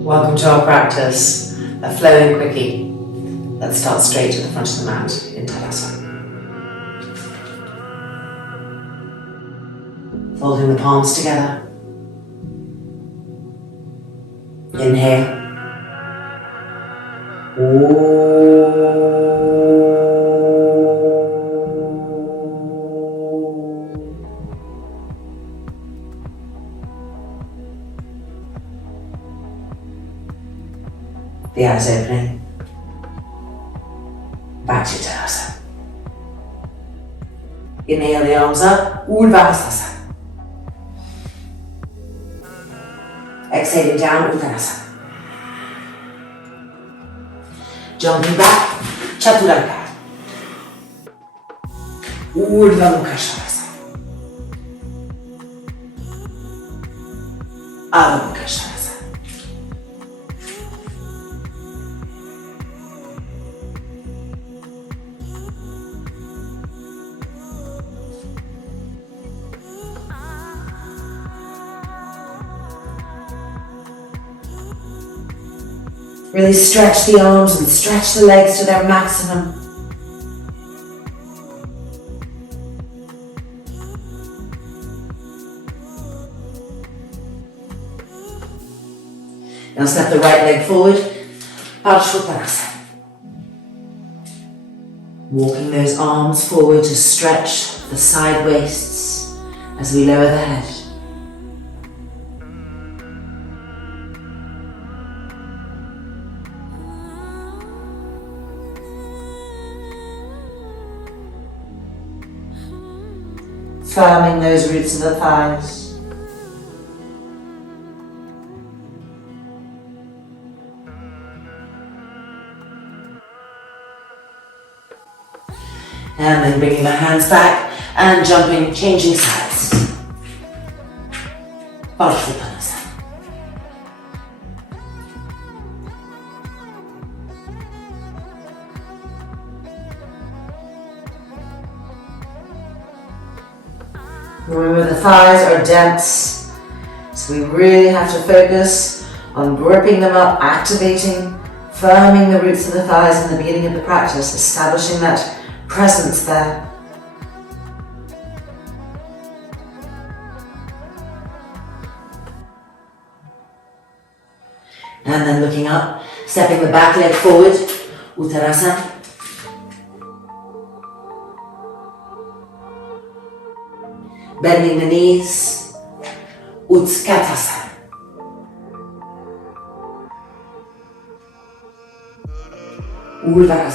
Welcome to our practice, a flowing quickie. Let's start straight to the front of the mat in Savasana. Folding the palms together. Inhale. The eyes opening. Back to Sirsasana. Inhale the arms up. Urdhva. Exhaling down. Uttanasana. Jumping back. Chaturanga. Urdhva Mukha Svanasana. Adho Mukha Svanasana. Really stretch the arms and stretch the legs to their maximum. Now step the right leg forward, Parshvottanasana. Walking those arms forward to stretch the side waists as we lower the head. Firming those roots of the thighs. And then bringing the hands back and jumping, changing sides. Parshvottanasana. Remember, the thighs are dense, so we really have to focus on gripping them up, activating, firming the roots of the thighs in the beginning of the practice, establishing that presence there. And then looking up, stepping the back leg forward, Uttanasana. Bending the knees, Utkatasana. Urdhva.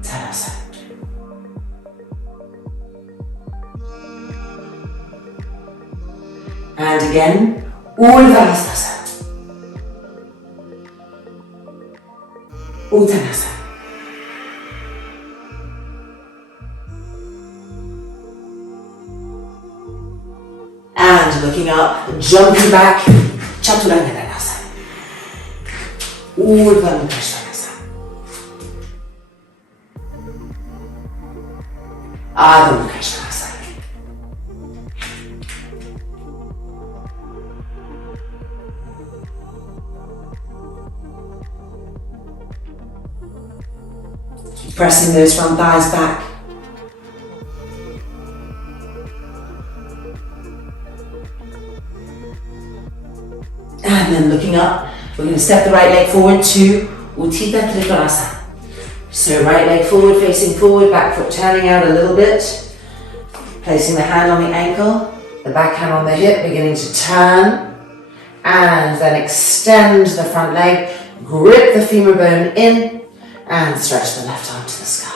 Tadasana. And again, Urdhva. Uttanasana. And looking up, jumping back, Chaturanga Danasana. Urdhva Mukha Svanasana. Adho Mukha Svanasana. Keep pressing those front thighs back. And then looking up, we're going to step the right leg forward to Utthita Trikonasana. So right leg forward, facing forward, back foot turning out a little bit. Placing the hand on the ankle, the back hand on the hip, beginning to turn. And then extend the front leg, grip the femur bone in, and stretch the left arm to the sky.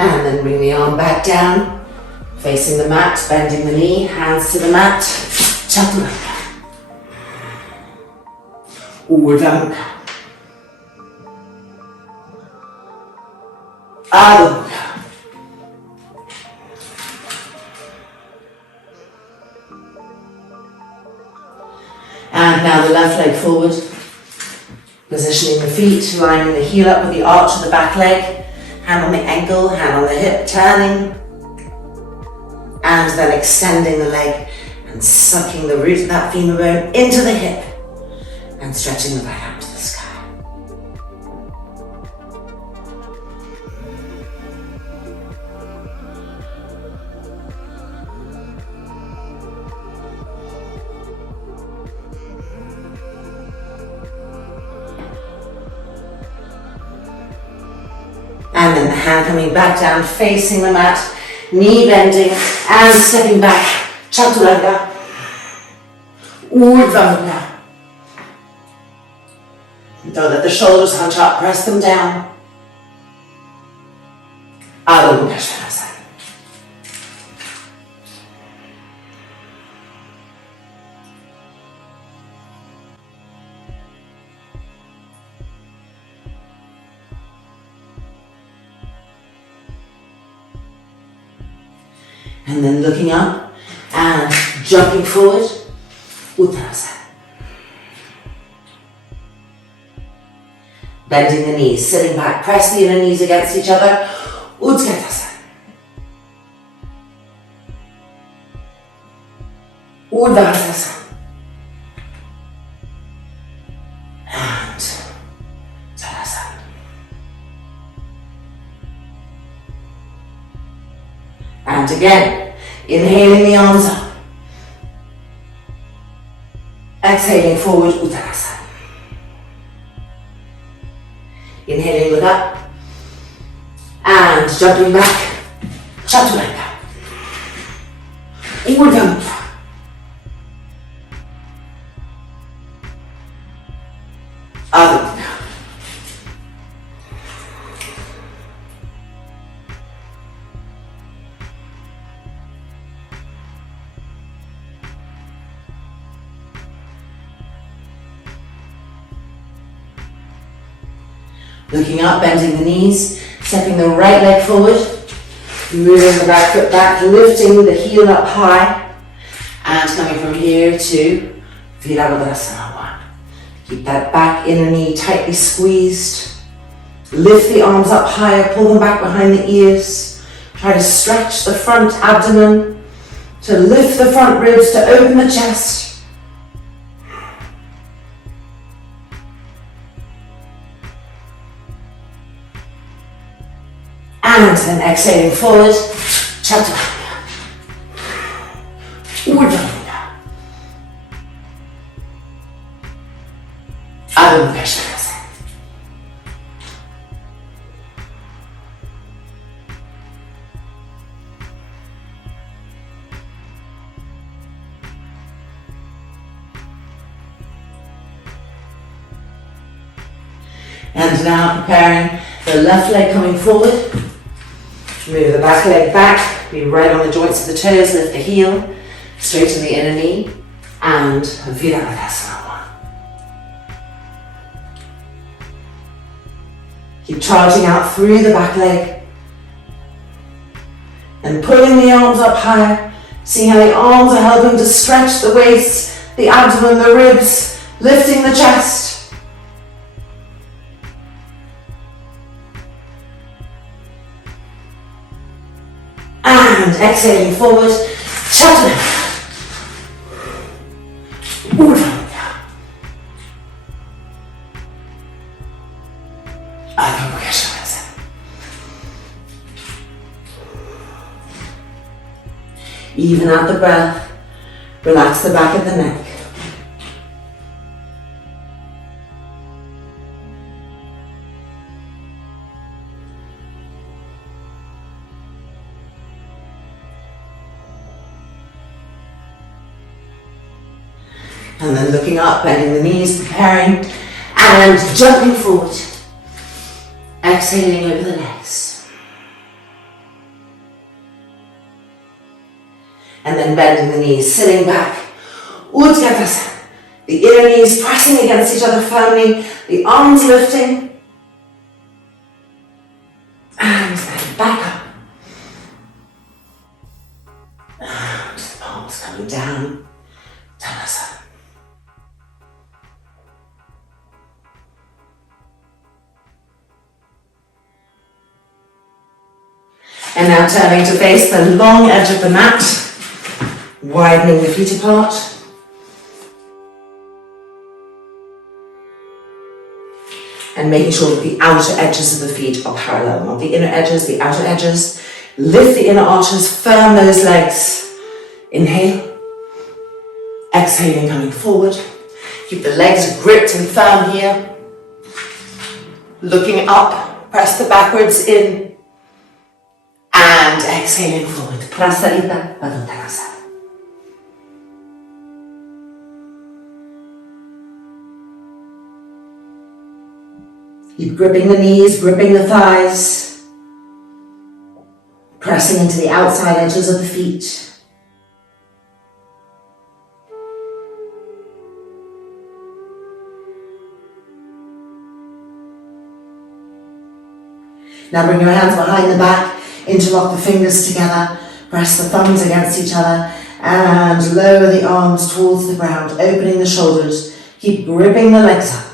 And then bring the arm back down, facing the mat, bending the knee, hands to the mat, Chaturanga. Urdhva Mukha. Adho Mukha. And now the left leg forward. Positioning the feet, lining the heel up with the arch of the back leg. Hand on the ankle, hand on the hip, turning. And then extending the leg and sucking the root of that femur bone into the hip. And stretching the back out to the sky. And then the hand coming back down, facing the mat, knee bending and stepping back. Chaturanga. Urdhva Mukha. Don't let the shoulders hunch up, press them down. Adho Mukha Svanasana. And then looking up and jumping forward, Uttanasana. Bending the knees, sitting back, press the inner knees against each other, Utkatasana. Urdhva and Tadasana. And again, inhaling the arms up. Exhaling forward, Uttanasana. Inhaling, look up. And jumping back, Chaturanga. Urdhva Mukha. Adho Mukha. Looking up, bending the knees, stepping the right leg forward, moving the back foot back, lifting the heel up high, and coming from here to Virabhadrasana 1. Keep that back inner knee tightly squeezed. Lift the arms up higher, pull them back behind the ears. Try to stretch the front abdomen, to lift the front ribs, to open the chest. And then exhaling forward, Chaturanga. Urdhva Mukha. Adho Mukha Svanasana. And now preparing the left leg coming forward. Move the back leg back, be right on the joints of the toes, lift the heel, straighten the inner knee, and Virabhadrasana 1. Keep charging out through the back leg, and pulling the arms up higher. See how the arms are helping to stretch the waist, the abdomen, the ribs, lifting the chest. And exhaling forward, Chaturanga. Urdhva Mukha. Adho Mukha Svanasana. Even out the breath, relax the back of the neck. And then looking up, bending the knees, preparing, and jumping forward. Exhaling over the legs. And then bending the knees, sitting back. Utkatasana. The inner knees pressing against each other firmly, the arms lifting. And then back up. And the palms coming down. Tadasana. And now turning to face the long edge of the mat, widening the feet apart. And making sure that the outer edges of the feet are parallel, not the inner edges, the outer edges. Lift the inner arches, firm those legs. Inhale. Exhaling, coming forward. Keep the legs gripped and firm here. Looking up, press the backwards in. And exhaling forward. Prasarita Padottanasana. Keep gripping the knees, gripping the thighs. Pressing into the outside edges of the feet. Now bring your hands behind the back, interlock the fingers together, press the thumbs against each other, and lower the arms towards the ground, opening the shoulders. Keep gripping the legs up.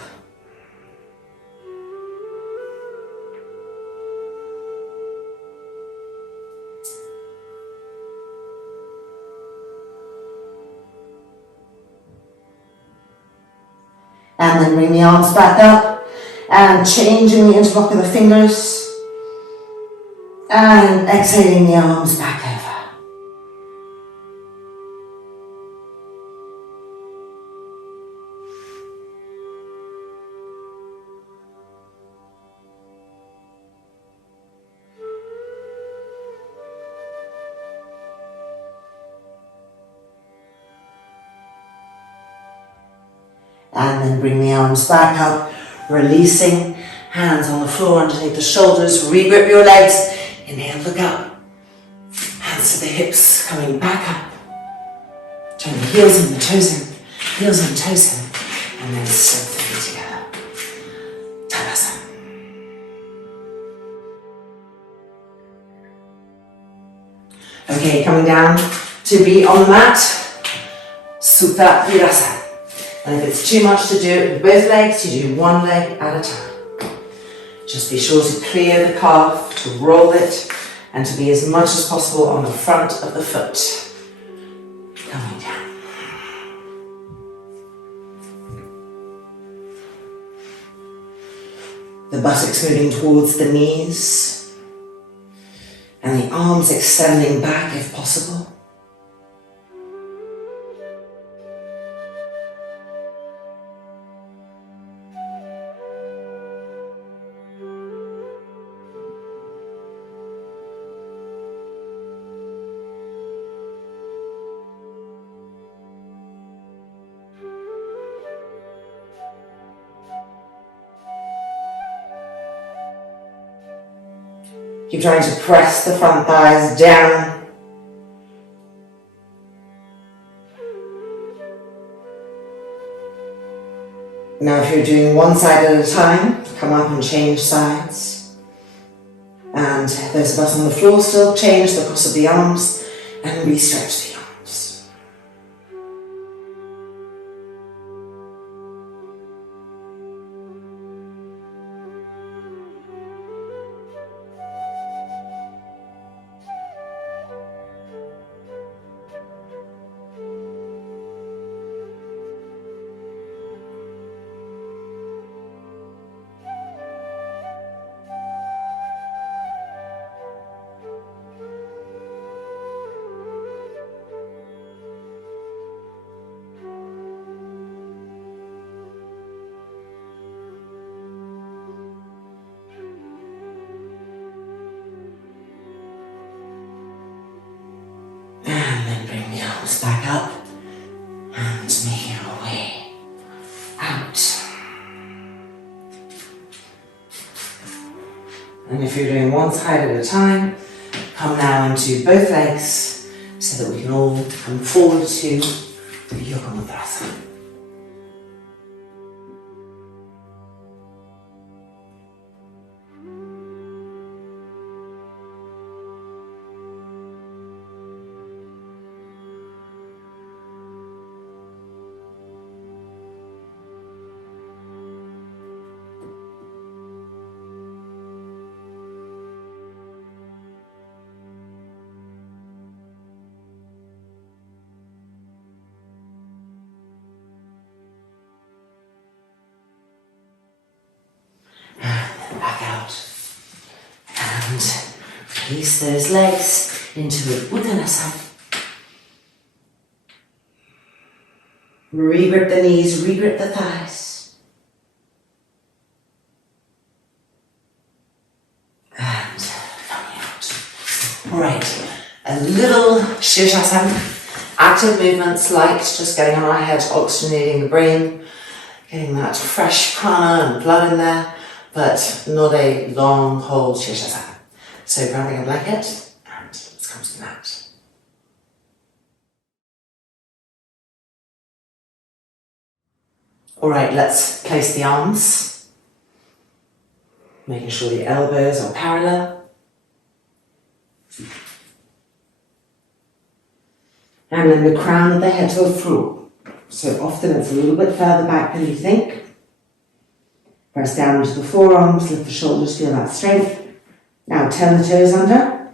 And then bring the arms back up, and changing the interlock of the fingers. And exhaling the arms back over. And then bring the arms back up, releasing, hands on the floor underneath the shoulders, regrip your legs. Inhale, look up. Hands to the hips, coming back up. Turn the heels and the toes in, heels and toes in, and then step the feet together. Tadasana. Okay, coming down to be on the mat, Supta Virasana. And if it's too much to do it with both legs, you do one leg at a time. Just be sure to clear the calf, to roll it, and to be as much as possible on the front of the foot. Coming down. The buttocks moving towards the knees, and the arms extending back if possible. Keep trying to press the front thighs down. Now if you're doing one side at a time, come up and change sides. And those of us on the floor still change the cross of the arms and re-stretch the arms. Back up and make your way out. And if you're doing one side at a time, come now into both legs so that we can all come forward to Yoga Mudrasana. Release those legs into Uttanasana. Re-grip the knees, re-grip the thighs. And coming out. Alright, a little Sirsasana. Active movements like just getting on our head, oxygenating the brain, getting that fresh prana and blood in there, but not a long hold Sirsasana. So grabbing a blanket and let's come to the mat. Alright, let's place the arms, making sure the elbows are parallel. And then the crown of the head to the floor. So often it's a little bit further back than you think. Press down into the forearms, lift the shoulders, feel that strength. Now turn the toes under,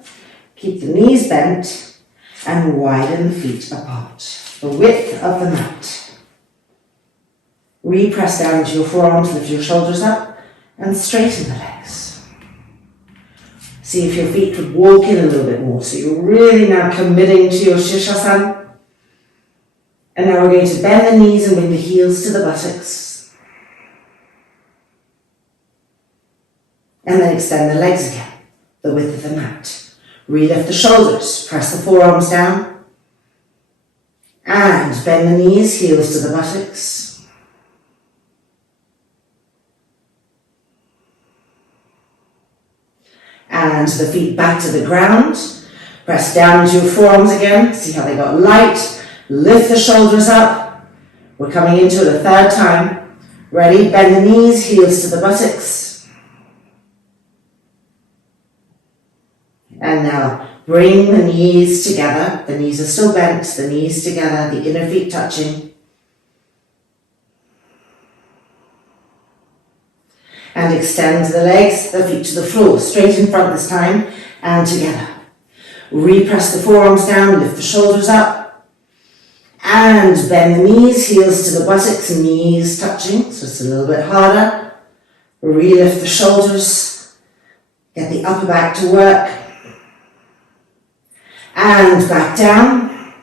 keep the knees bent, and widen the feet apart. The width of the mat. Re-press down into your forearms, lift your shoulders up, and straighten the legs. See if your feet could walk in a little bit more. So you're really now committing to your Sirsasana. And now we're going to bend the knees and bring the heels to the buttocks. And then extend the legs again, the width of the mat. Re-lift the shoulders, press the forearms down. And bend the knees, heels to the buttocks. And the feet back to the ground. Press down into your forearms again. See how they got light. Lift the shoulders up. We're coming into it a third time. Ready? Bend the knees, heels to the buttocks. And now bring the knees together. The knees are still bent, the knees together, the inner feet touching. And extend the legs, the feet to the floor, straight in front this time, and together. Repress the forearms down, lift the shoulders up. And bend the knees, heels to the buttocks, knees touching, so it's a little bit harder. Re-lift the shoulders, get the upper back to work. And back down.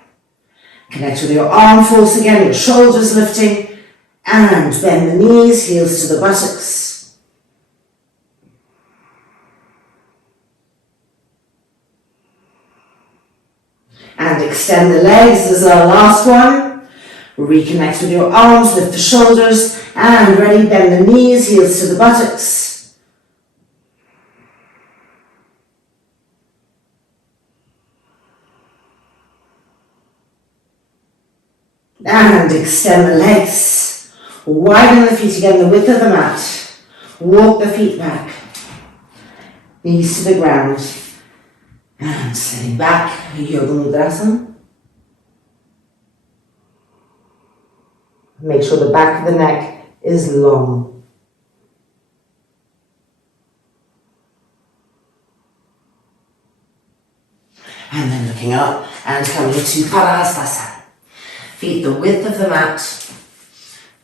Connect with your arm force again, your shoulders lifting. And bend the knees, heels to the buttocks. And extend the legs, this is our last one. Reconnect with your arms, lift the shoulders, and ready, bend the knees, heels to the buttocks. And extend the legs. Widen the feet again, the width of the mat. Walk the feet back. Knees to the ground. And sitting back, Yoga Mudrasana. Make sure the back of the neck is long. And then looking up and coming to Parahastasana. Feet the width of the mat.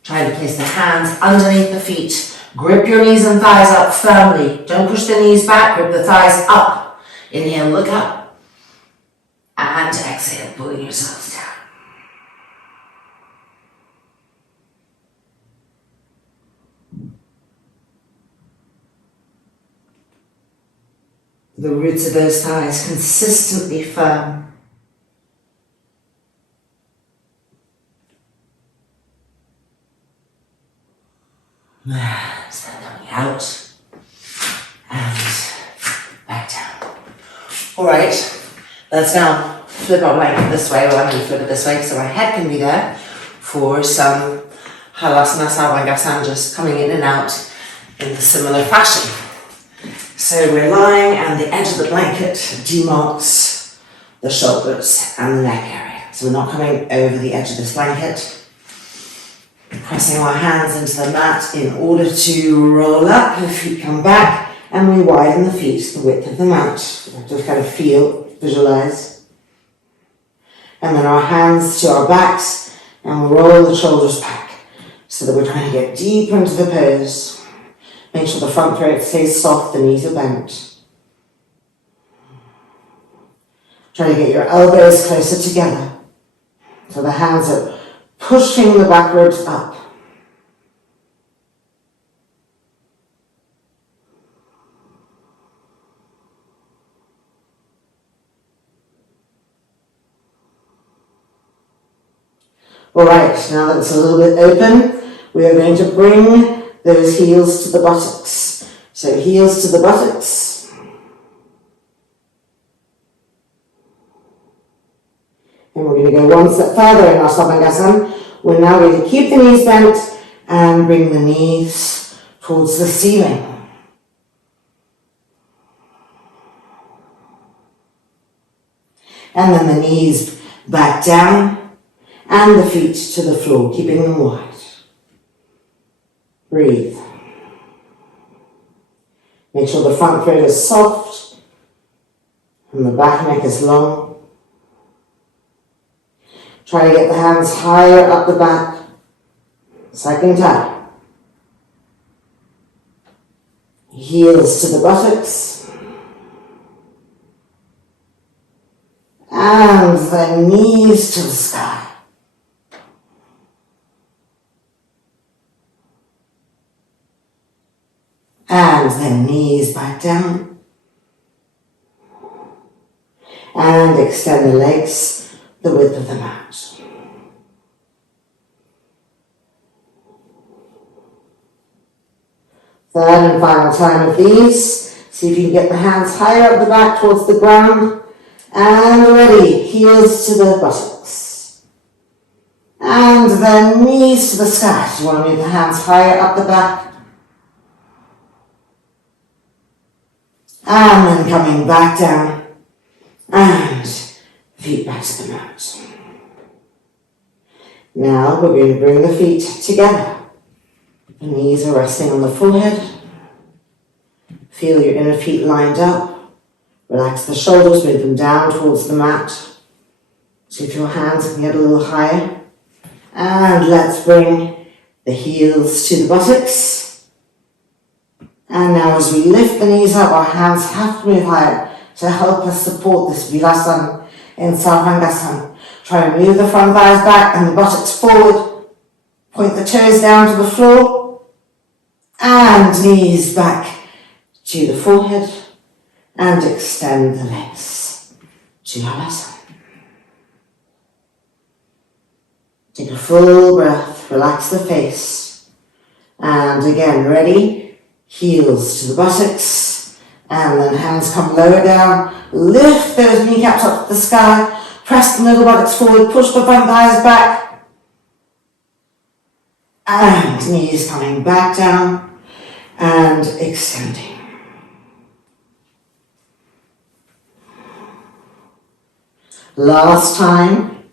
Try to place the hands underneath the feet. Grip your knees and thighs up firmly. Don't push the knees back, grip the thighs up. Inhale, look up. And exhale, pulling yourselves down. The roots of those thighs consistently firm. And then coming out. And back down. Alright, let's now flip our blanket this way. Well, I'm going to flip it this way so our head can be there for some Halasana Sarvangasana, just coming in and out in a similar fashion. So we're lying and the edge of the blanket demarks the shoulders and the neck area. So we're not coming over the edge of this blanket. Pressing our hands into the mat in order to roll up, the feet come back. And we widen the feet, the width of the mat. Just kind of feel, visualize. And then our hands to our backs and we'll roll the shoulders back so that we're trying to get deeper into the pose. Make sure the front throat stays soft, the knees are bent. Try to get your elbows closer together. So the hands are pushing the back ribs up. Alright, now that it's a little bit open, we are going to bring those heels to the buttocks. So heels to the buttocks. And we're going to go one step further in our Sarvangasana. We're now going to keep the knees bent and bring the knees towards the ceiling. And then the knees back down and the feet to the floor, keeping them wide. Breathe. Make sure the front throat is soft and the back neck is long. Try to get the hands higher up the back. Second time. Heels to the buttocks. And the knees to the sky. And then knees back down. And extend the legs the width of the mat. Third and final time of these. See if you can get the hands higher up the back towards the ground. And ready, heels to the buttocks. And then knees to the sky. You want to move the hands higher up the back. And then coming back down. And feet back to the mat. Now we're going to bring the feet together. The knees are resting on the forehead. Feel your inner feet lined up. Relax the shoulders, move them down towards the mat. See if your hands can get a little higher. And let's bring the heels to the buttocks. And now as we lift the knees up, our hands have to move higher to help us support this Vilasana in Sarvangasana. Try to move the front thighs back and the buttocks forward. Point the toes down to the floor. And knees back to the forehead. And extend the legs to Savasana. Take a full breath, relax the face. And again, ready? Heels to the buttocks. And then hands come lower down. Lift those kneecaps up to the sky. Press the middle buttocks forward. Push the front thighs back. And knees coming back down. And extending. Last time.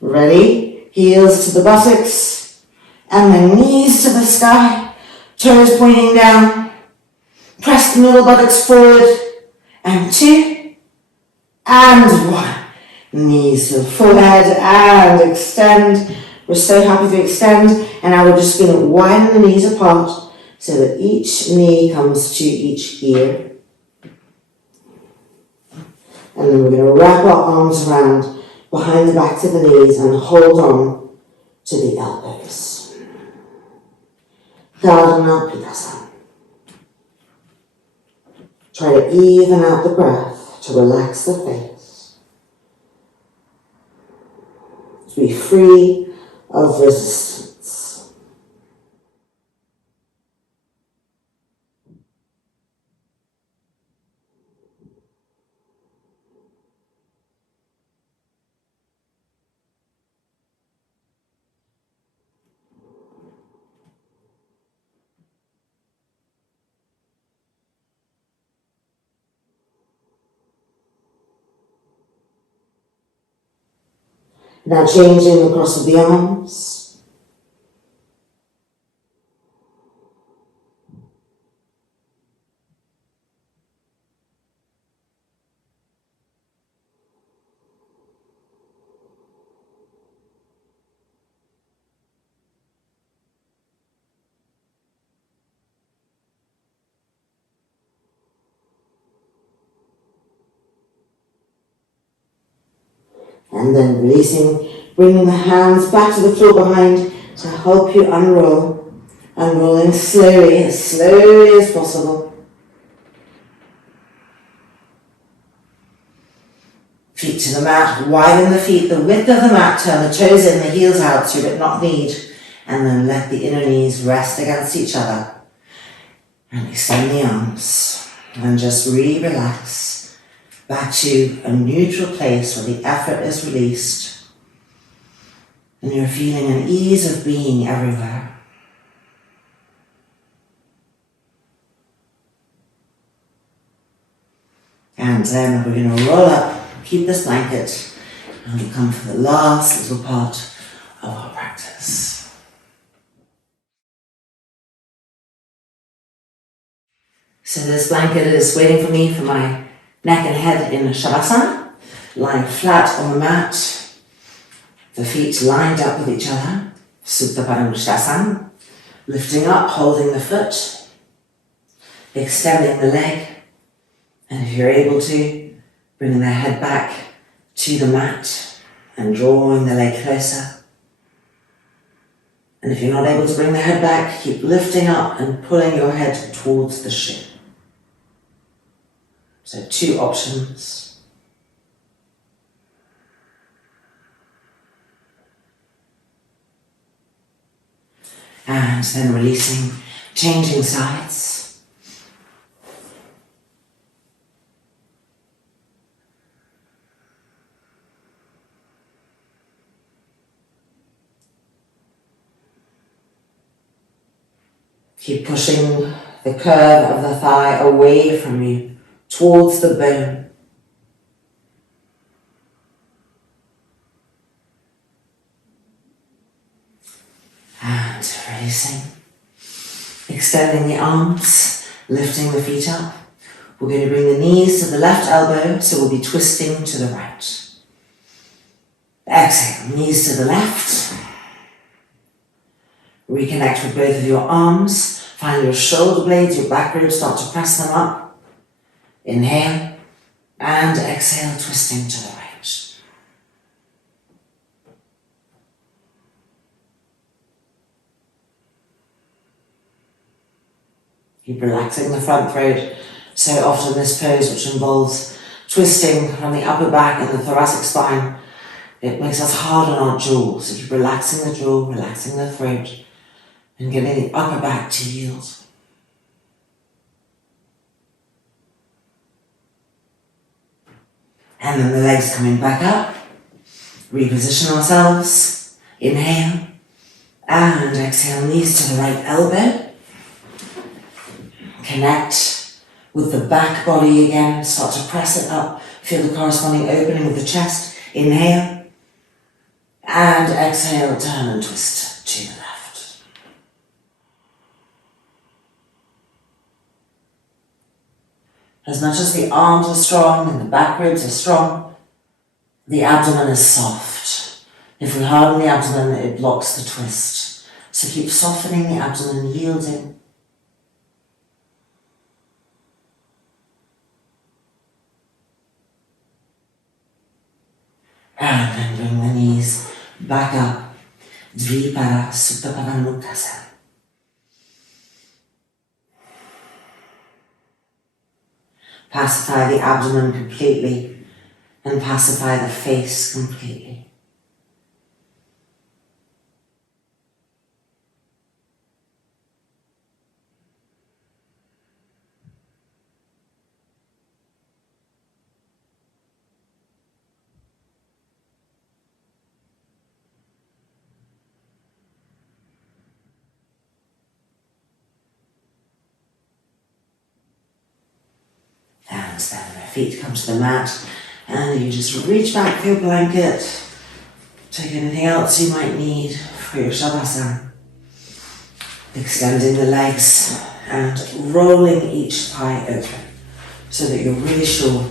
Ready? Heels to the buttocks. And then knees to the sky. Toes pointing down. Press the middle buttocks forward. And 2. And 1. Knees to the forehead and extend. We're so happy to extend. And now we're just going to widen the knees apart so that each knee comes to each ear. And then we're going to wrap our arms around behind the backs of the knees and hold on to the elbows. Dharana Pidasana. Try to even out the breath to relax the face. To be free of resistance. Now changing the cross of the arms. And then releasing, bringing the hands back to the floor behind to help you unroll. Unrolling slowly as possible. Feet to the mat, widen the feet, the width of the mat, turn the toes in, the heels out, so but not kneed. And then let the inner knees rest against each other. And extend the arms. And just relax back to a neutral place where the effort is released. And you're feeling an ease of being everywhere. And then we're going to roll up, keep this blanket, and we'll come for the last little part of our practice. So this blanket is waiting for me for my neck and head in Savasana, lying flat on the mat, the feet lined up with each other, supine, lifting up, holding the foot, extending the leg, and if you're able to, bringing the head back to the mat and drawing the leg closer. And if you're not able to bring the head back, keep lifting up and pulling your head towards the shin. So 2 options. And then releasing, changing sides. Keep pushing the curve of the thigh away from you, towards the bone. And releasing. Extending the arms, lifting the feet up. We're going to bring the knees to the left elbow, so we'll be twisting to the right. Exhale, knees to the left. Reconnect with both of your arms. Find your shoulder blades, your back ribs, start to press them up. Inhale and exhale, twisting to the right. Keep relaxing the front throat. So often this pose, which involves twisting from the upper back and the thoracic spine, it makes us hard on our jaw. So keep relaxing the jaw, relaxing the throat, and getting the upper back to yield. And then the legs coming back up. Reposition ourselves. Inhale. And exhale, knees to the right elbow. Connect with the back body again. Start to press it up. Feel the corresponding opening of the chest. Inhale. And exhale, turn and twist to the left. As much as the arms are strong and the back ribs are strong, the abdomen is soft. If we harden the abdomen, it blocks the twist. So keep softening the abdomen, yielding. And then bring the knees back up. Dvipada Supta Padangukasana. Pacify the abdomen completely and pacify the face completely. And then the feet come to the mat, and you just reach back for your blanket. Take anything else you might need for your Savasana. Extending the legs and rolling each thigh open so that you're really sure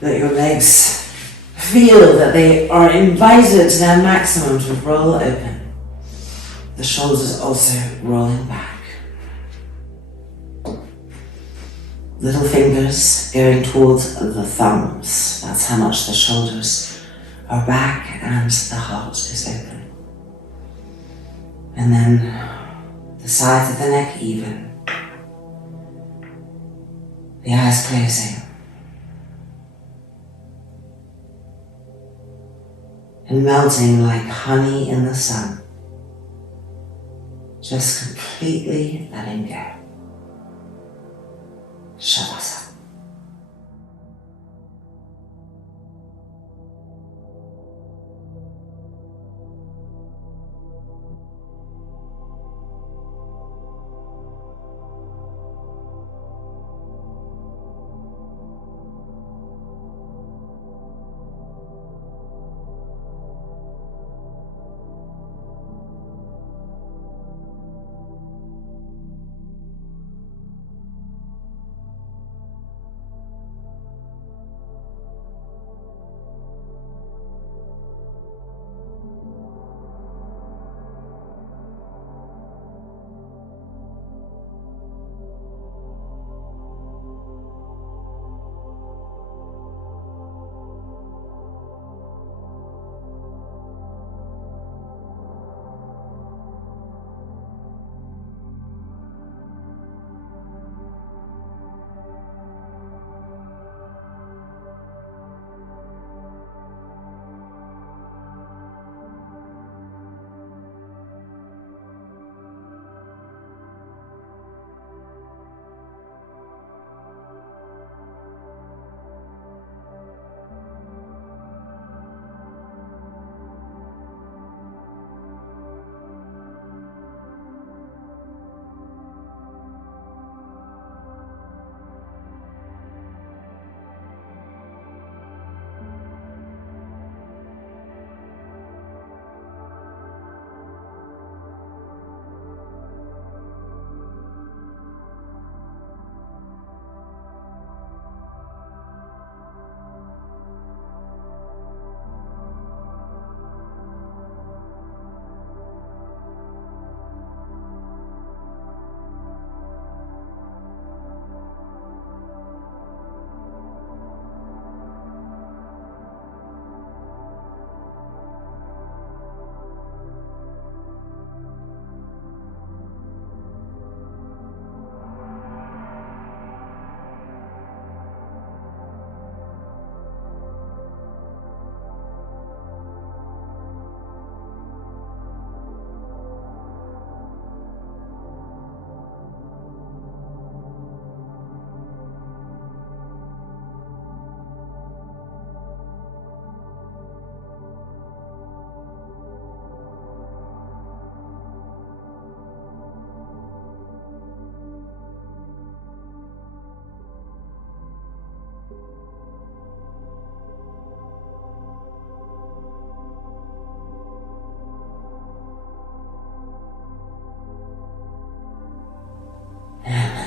that your legs feel that they are invited to their maximum to roll open. The shoulders also rolling back. Little fingers going towards the thumbs. That's how much the shoulders our back and the heart is open. And then the sides of the neck even. The eyes closing. And melting like honey in the sun. Just completely letting go. Savasana.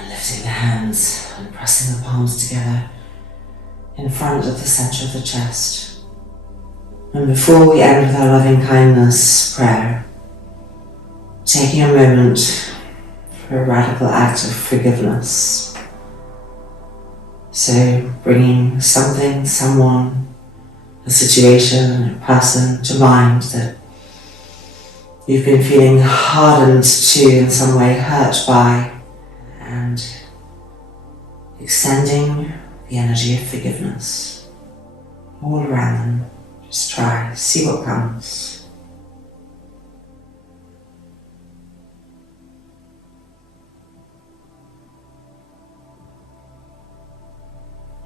Lifting the hands and pressing the palms together in front of the center of the chest. And before we end with our loving kindness prayer, taking a moment for a radical act of forgiveness. So bringing something, someone, a situation, a person to mind that you've been feeling hardened to, in some way hurt by, and extending the energy of forgiveness all around them. Just try, see what comes.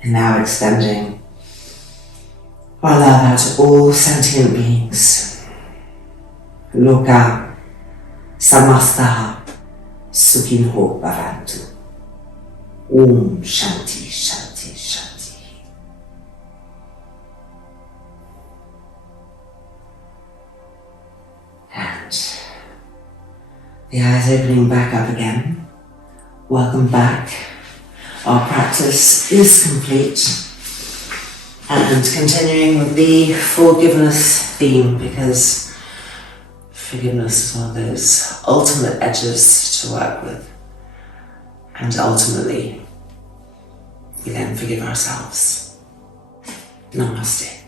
And now extending our love out to all sentient beings. Loka samastaha sukhinho bhavantu. Om Shanti Shanti Shanti. And the eyes opening back up again. Welcome back. Our practice is complete. And continuing with the forgiveness theme, because forgiveness is one of those ultimate edges to work with. And ultimately, we then forgive ourselves. Namaste.